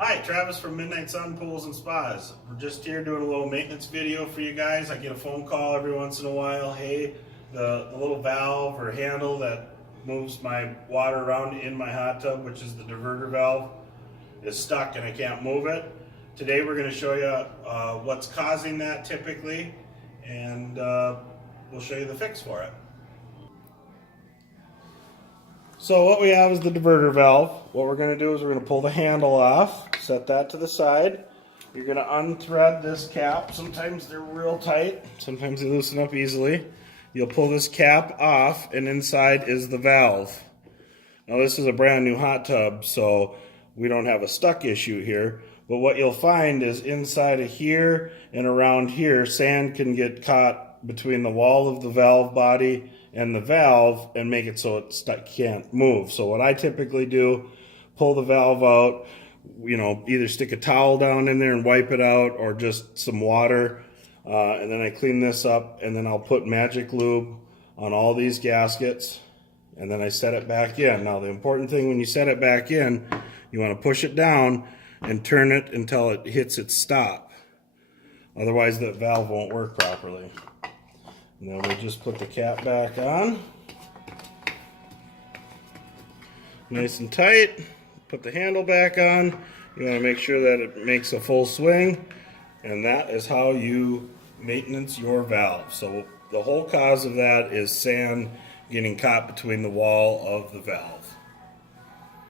Hi, Travis from Midnight Sun Pools and Spas. We're just here doing a little maintenance video for you guys. I get a phone call every once in a while. Hey, the little valve or handle that moves my water around in my hot tub, which is the diverter valve, is stuck and I can't move it. Today we're going to show you what's causing that typically, and we'll show you the fix for it. So what we have is the diverter valve. What we're going to do is we're going to pull the handle off, set that to the side. You're going to unthread this cap. Sometimes they're real tight, sometimes they loosen up easily. You'll pull this cap off and inside is the valve. Now this is a brand new hot tub, so we don't have a stuck issue here. But what you'll find is inside of here and around here, sand can get caught between the wall of the valve body and the valve and make it so it can't move. So what I typically do, pull the valve out, either stick a towel down in there and wipe it out, or just some water, and then I clean this up, and then I'll put magic lube on all these gaskets, and then I set it back in. Now the important thing when you set it back in, you want to push it down and turn it until it hits its stop. Otherwise the valve won't work properly. And then we just put the cap back on. Nice and tight. Put the handle back on. You want to make sure that it makes a full swing. And that is how you maintenance your valve. So the whole cause of that is sand getting caught between the wall of the valve.